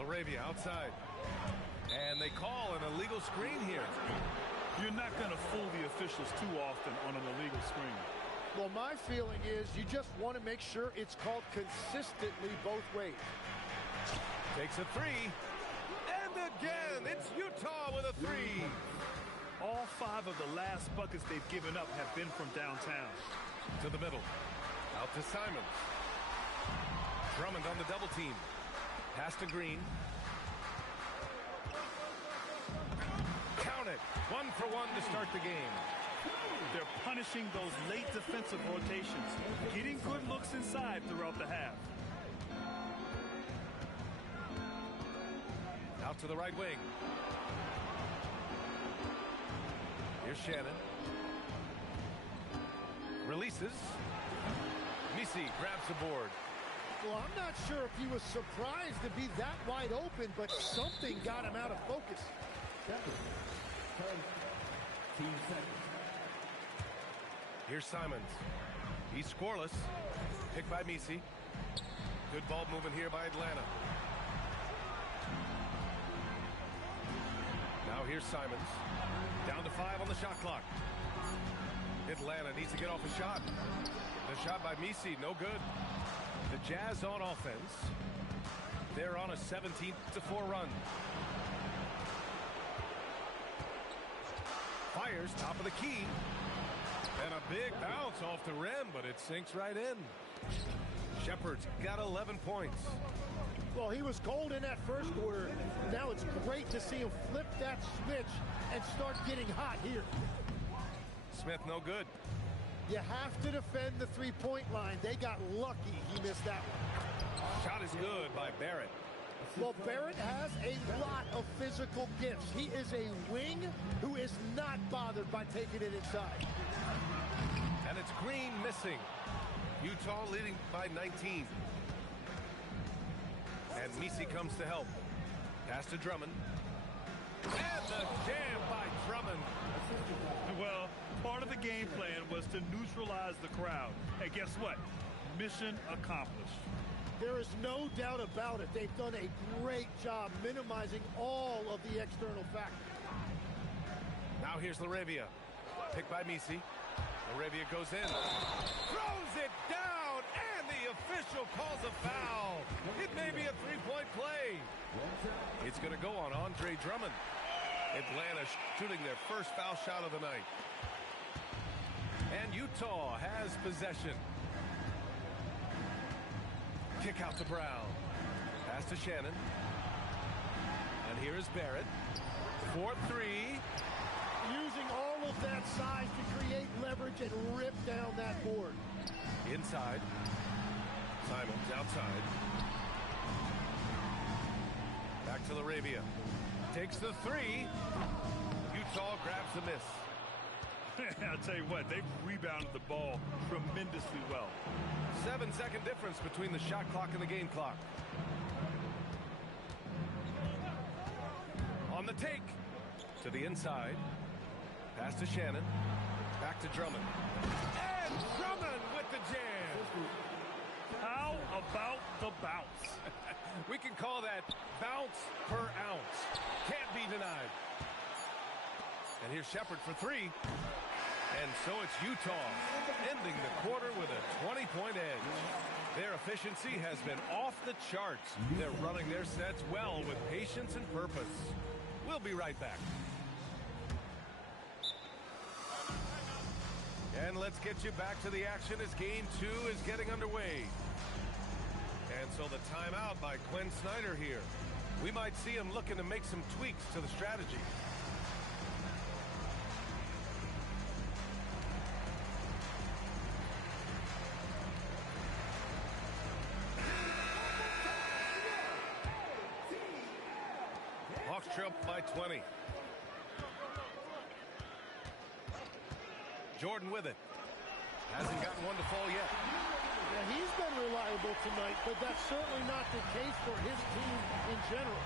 LaRavia outside. And they call an illegal screen here. You're not going to fool the officials too often on an illegal screen. Well, my feeling is you just want to make sure it's called consistently both ways. Takes a 3. And again, it's Utah with a 3. All 5 of the last buckets they've given up have been from downtown. To the middle. Out to Simons. Drummond on the double team. Pass to Green. Count it. 1 for 1 to start the game. They're punishing those late defensive rotations, getting good looks inside throughout the half. Out to the right wing. Here's Shannon. Releases. Misi grabs the board. Well, I'm not sure if he was surprised to be that wide open, but something got him out of focus. 10 seconds. Here's Simons. He's scoreless. Picked by Misi. Good ball movement here by Atlanta. Now here's Simons. Down to 5 on the shot clock. Atlanta needs to get off a shot. The shot by Misi, no good. The Jazz on offense. They're on a 17-4 run. Fires top of the key. And a big bounce off the rim, but it sinks right in. Shepard's got 11 points. Well, he was cold in that first quarter. Now it's great to see him flip that switch and start getting hot here. Smith no good. You have to defend the three-point line. They got lucky he missed that one. Shot is good by Barrett. Well, Barrett has a lot of physical gifts. He is a wing who is not bothered by taking it inside. And it's Green missing. Utah leading by 19. And Messi comes to help. Pass to Drummond. And the jam by Drummond. Well, part of the game plan was to neutralize the crowd. And guess what? Mission accomplished. There is no doubt about it. They've done a great job minimizing all of the external factors. Now here's Laravia. Picked by Messi. Laravia goes in. Throws it down. And the official calls a foul. It may be a three-point play. It's going to go on Andre Drummond. Atlanta shooting their first foul shot of the night. And Utah has possession. Kick out to Brown. Pass to Shannon. And here is Barrett. 4-3. Using all of that size to create leverage and rip down that board. Inside. Simons outside. Back to Laravia. Takes the three. Utah grabs the miss. I'll tell you what, they've rebounded the ball tremendously well. 7-second difference between the shot clock and the game clock. On the take. To the inside. Pass to Shannon. Back to Drummond. And Drummond with the jam. How about the bounce? We can call that bounce per ounce. Can't be denied. And here's Shepherd for three. And so it's Utah ending the quarter with a 20-point edge. Their efficiency has been off the charts. They're running their sets well with patience and purpose. We'll be right back. And let's get you back to the action as game 2 is getting underway. And so the timeout by Quinn Snyder here. We might see him looking to make some tweaks to the strategy. Hawks trail by 20. Jordan with it. Hasn't gotten one to fall yet. Yeah, he's been reliable tonight, but that's certainly not the case for his team in general.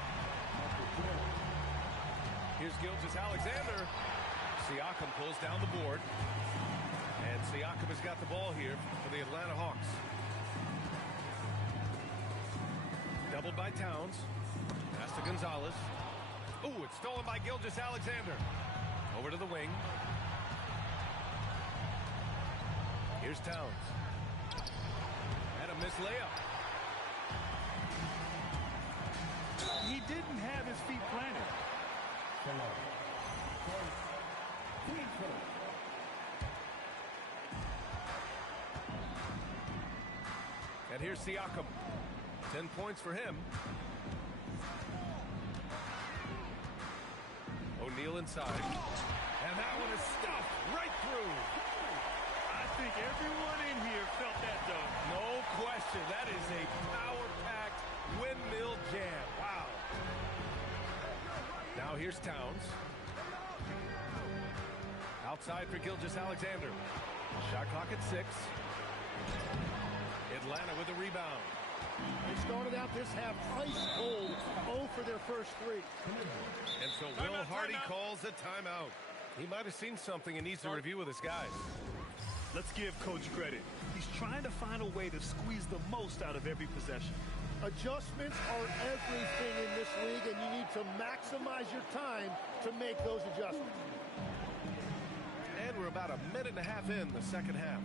Here's Gilgeous-Alexander. Siakam pulls down the board. And Siakam has got the ball here for the Atlanta Hawks. Doubled by Towns. Pass to Gonzalez. Ooh, it's stolen by Gilgeous-Alexander. Over to the wing. Here's Towns. And a missed layup. He didn't have his feet planted. And here's Siakam. 10 points for him. O'Neal inside. And that one is stuffed right through. I think everyone in here felt that, though. No question. That is a power-packed windmill jam. Wow. Now here's Towns. Outside for Gilgeous-Alexander. Shot clock at 6. Atlanta with a rebound. They started out this half ice cold, 0 for their first 3. And so Will Hardy calls a timeout. He might have seen something and needs to review with his guys. Let's give Coach credit. He's trying to find a way to squeeze the most out of every possession. Adjustments are everything in this league, and you need to maximize your time to make those adjustments. And we're about a minute and a half in the second half.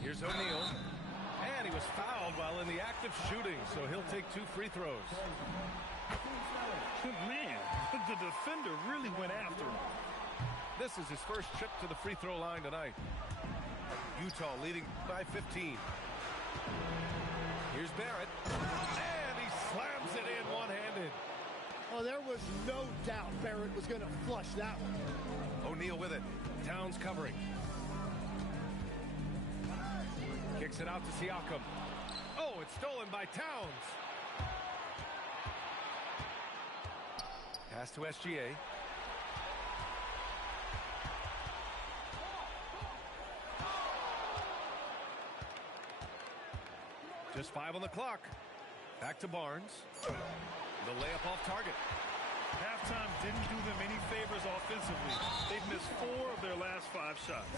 Here's O'Neal. And he was fouled while in the act of shooting, so he'll take 2 free throws. Man, the defender really went after him. This is his first trip to the free throw line tonight. Utah leading by 15. Here's Barrett. And he slams it in one-handed. Oh, there was no doubt Barrett was going to flush that one. O'Neal with it. Towns covering. Kicks it out to Siakam. Oh, it's stolen by Towns. Pass to SGA. Just 5 on the clock. Back to Barnes. The layup off target. Halftime didn't do them any favors offensively. They've missed 4 of their last 5 shots.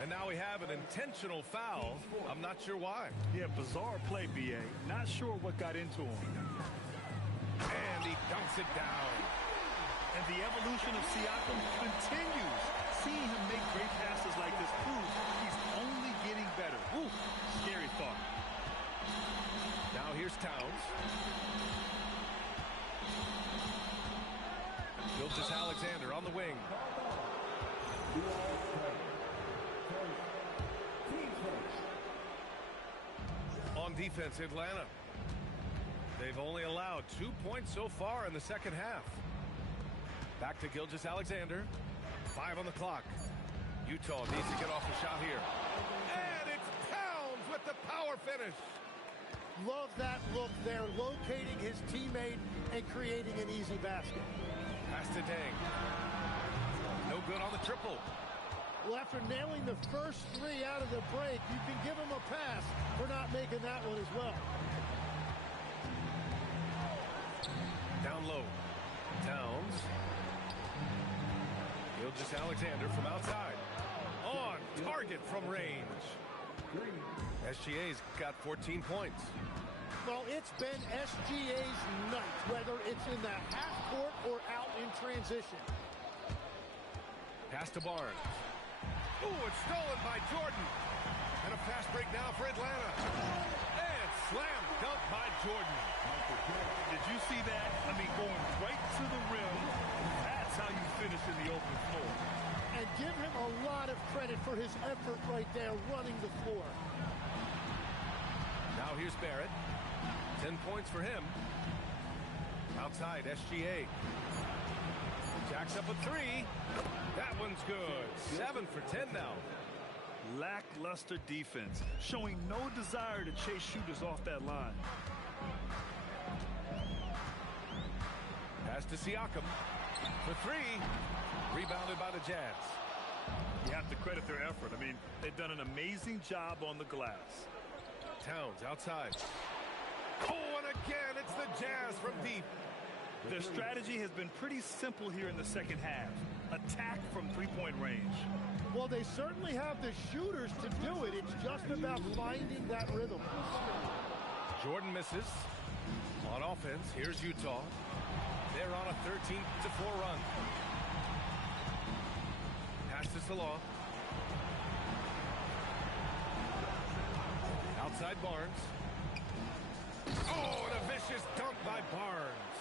And now we have an intentional foul. I'm not sure why. Yeah, bizarre play, B.A. Not sure what got into him. And he dunks it down. And the evolution of Siakam continues. Seeing him make great passes like this proves he's only getting better. Ooh, scary thought. Now here's Towns. Gilgeous-Alexander on the wing. On defense, Atlanta. They've only allowed 2 points so far in the second half. Back to Gilgeous-Alexander. 5 on the clock. Utah needs to get off the shot here. And it's Towns with the power finish. Love that look there, locating his teammate and creating an easy basket. Pass to Deng. No good on the triple. Well, after nailing the first 3 out of the break, you can give him a pass for not making that one as well. Down low. Towns. Gilgeous-Alexander from outside. On target from range. SGA's got 14 points. Well, it's been SGA's night, whether it's in the half court or out in transition. Pass to Barnes. Ooh, it's stolen by Jordan. And a fast break now for Atlanta. And slam dunk by Jordan. Did you see that? I mean, going right to the rim. That's how you finish in the open floor. And give him a lot of credit for his effort right there running the floor. Now here's Barrett. 10 points for him. Outside, SGA. Jacks up a 3. That one's good. 7 for 10 now. Lackluster defense, showing no desire to chase shooters off that line. Pass to Siakam. For 3. Rebounded by the Jazz. You have to credit their effort. I mean, they've done an amazing job on the glass. Towns outside. Oh, and again, it's the Jazz from deep. Their strategy has been pretty simple here in the second half. Attack from three-point range. Well, they certainly have the shooters to do it. It's just about finding that rhythm. Jordan misses. On offense, here's Utah. They're on a 13-4 run. Pass to Salah. Outside Barnes. Oh, and a vicious dunk by Barnes.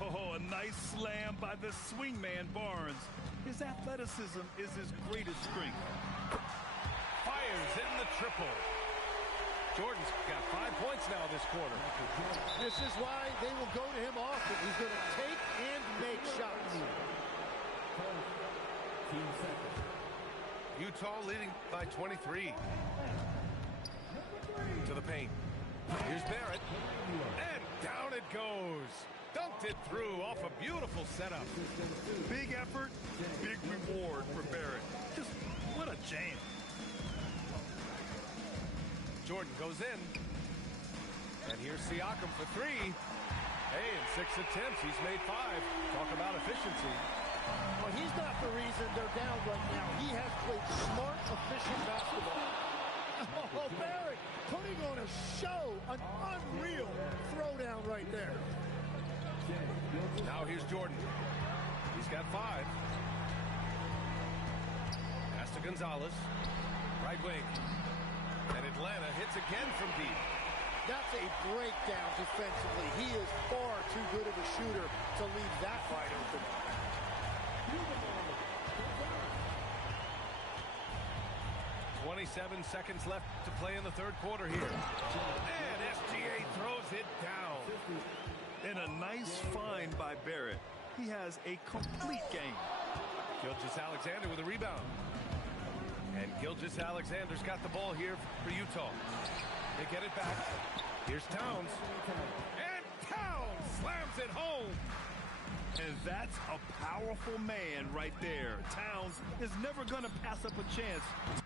Oh, a nice slam by the swingman Barnes. His athleticism is his greatest strength. Fires in the triple. Jordan's got 5 points now this quarter. This is why they will go to him often. He's going to take and make shots. Utah leading by 23. To the paint. Here's Barrett. And down it goes. Dunked it through off a beautiful setup. Big effort, big reward for Barrett. Just what a jam. Jordan goes in. And here's Siakam for 3. Hey, in 6 attempts, he's made 5. Talk about efficiency. Well, he's not the reason they're down right now. He has played smart, efficient basketball. Oh, Barrett putting on a show, an unreal throwdown right there. Now here's Jordan. He's got 5. Pass to Gonzalez. Right wing. And Atlanta hits again from deep. That's a breakdown defensively. He is far too good of a shooter to leave that wide open. 27 seconds left to play in the third quarter here. And SGA throws it down. And a nice find by Barrett. He has a complete game. Gilgeous-Alexander with a rebound. And Gilgeous-Alexander's got the ball here for Utah. They get it back. Here's Towns. And Towns slams it home. And that's a powerful man right there. Towns is never going to pass up a chance.